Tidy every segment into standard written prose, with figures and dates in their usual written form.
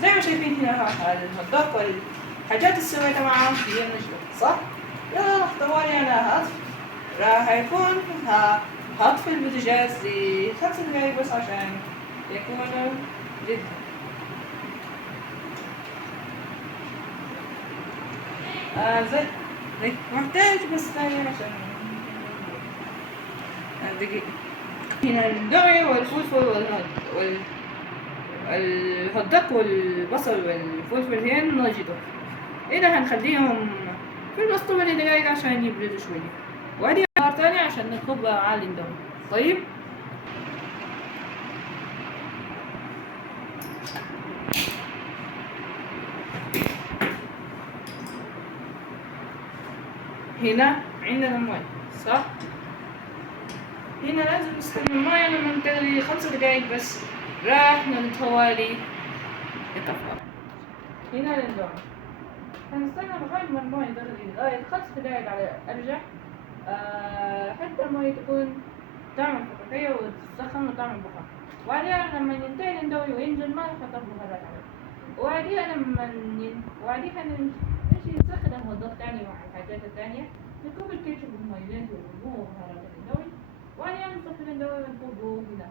زي ما شايفين هنا الهوت والحاجات اللي سويتها معاهم هي نجمة صح؟ يلا طوالي أنا راح يكون هطفي البوتاجاز ل5 دقايق بس عشان يكونوا جدا. زي محتاج بس ثانية عشان دقيقة. هنا الدوري والفلفل والهدق والبصل والفلفل هين نجدوا هنا هنخليهم في المسطوبة لدقايق عشان يبردوا شوية، وبعدين مرة تانية عشان نكبها على الاندومي. طيب هنا عندنا الماء صح؟ هنا لازم نستخدم الماء لما نغلي 5 دقايق بس راح نتوالي يطفى. هنا الاندومي هنستنى لغاية ما الماء يغلي لغاية 5 دقايق على أرجح حتى الماء تكون تعمل فقاقيع وتسخن وتعمل بخار. وبعدين لما ينتهي الاندومي وينزل ما راح نحط بهارات عليه. وبعديها نمشي نسخن الهدوء تاني مع الحاجات التانية، نكب الكاتشب والمايونيز والليمون وبهارات الاندومي، وبعدين نصفي الاندومي ونكبه هنا.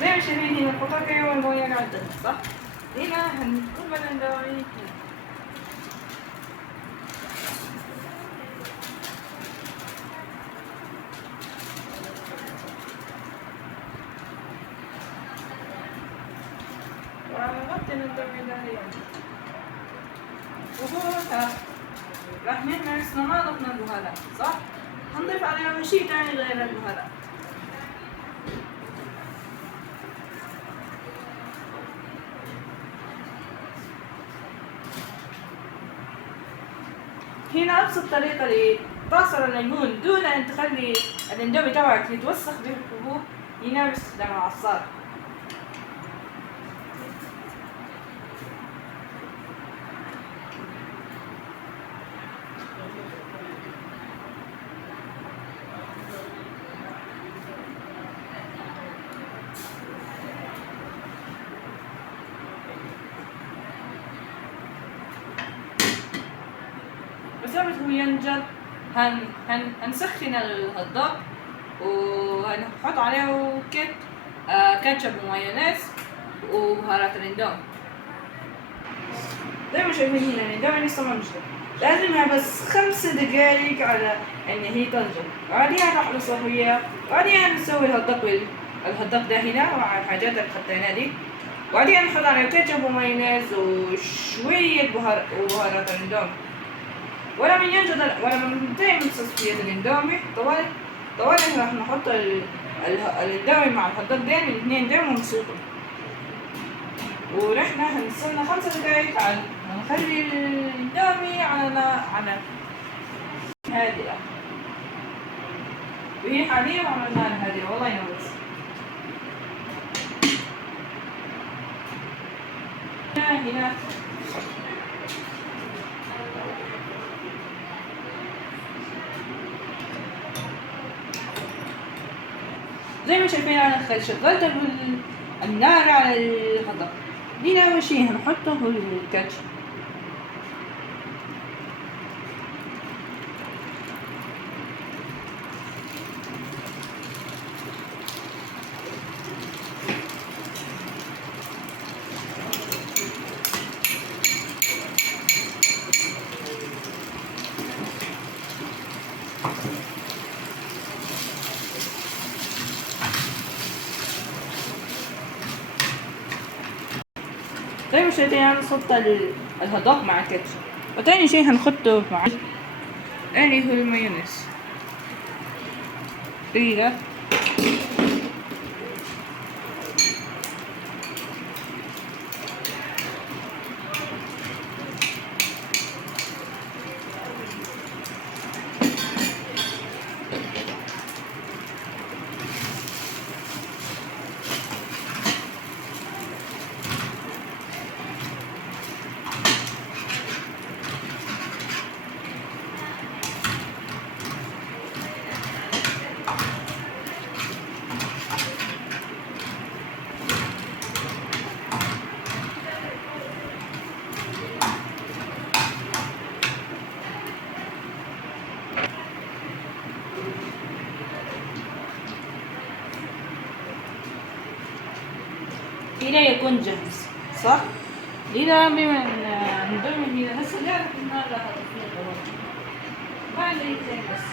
زي ما شايفين هنا الفقاقيع والموية قاعدة صح؟ هنا هنكب الاندومي هنا. ونغطي الاندومي ده يعني. وهو راح نحمس ما ضفنا البهارات صح؟ هنضيف عليها شيء تاني غير البهارات. هنا أبسط طريقة لتعصر الليمون دون أن تخلي الاندومي تبعك يتوسخ بالحبوب هنا باستخدام العصار. بس هو ينجل هنسخن الهداق وهنحط عليه كاتشب ومايونيز وبهارات الاندومي. زي ما شايفين هنا الاندومي لسه ما نجد، لازمها بس 5 دقايق على ان هي تنجل، وبعديها راح نصفيها، وبعديها نسوي الهداق ده هنا مع الحاجات اللي حطيناها دي، وبعدين نحط عليه كاتشب ومايونيز وشوية بهارات الاندومي. ولما ننتهي من تصفية الاندومي طوالي راح نحط الاندومي مع الهداق دين الاثنين دين ونسلقهم، ونحنا هنستنى 5 دقايق هنخلي الاندومي على نار هادئة، وهي حاليا على نار هادئة والله ينبس. هنا زي ما شايفين أنا شغلت النار على الهداق. هنا أول شي هنحطه هو الكاتشب. زي ما شايفين أنا صبت الهداق مع الكاتشب، وتاني شي هنحطه مع اللي هو المايونيز دقيقة. هنا يكون جاهز صح؟ هنا بما ان نضمن هنا هسه نعرف النار راح تطفي الغرض بعد دقيقتين بس.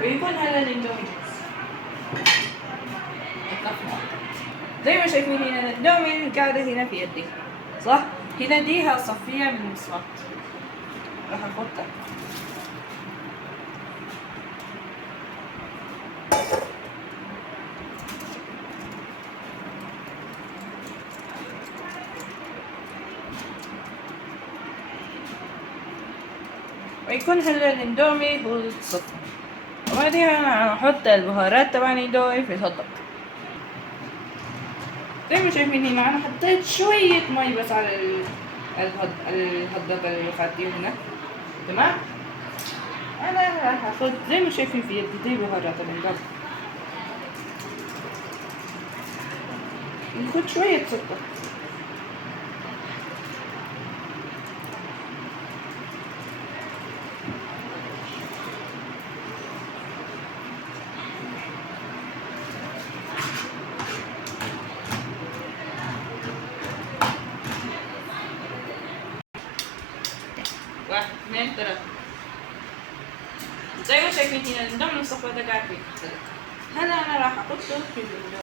ويكون هذا الاندومي زي ما شايفين هنا الاندومي قاعدة هنا في يدي صح؟ هنا دي هصفيها من المصفاة راح احطها ويكون هلا الاندومي هو الصفر وبعدين انا هحط البهارات تبع الاندومي في الهوت دوغ. زي ما شايفين هنا انا حطيت شوية مي بس على الهوت دوغ اللي خديه هنا تمام. انا راح اخد زي ما شايفين في يدي دي بهارات الاندومي ناخد شوية سكر واحد اثنين ثلاثة. زي ما شايفين هنا الاندومي الصفر ده قاعد فيه هلا انا راح احطه في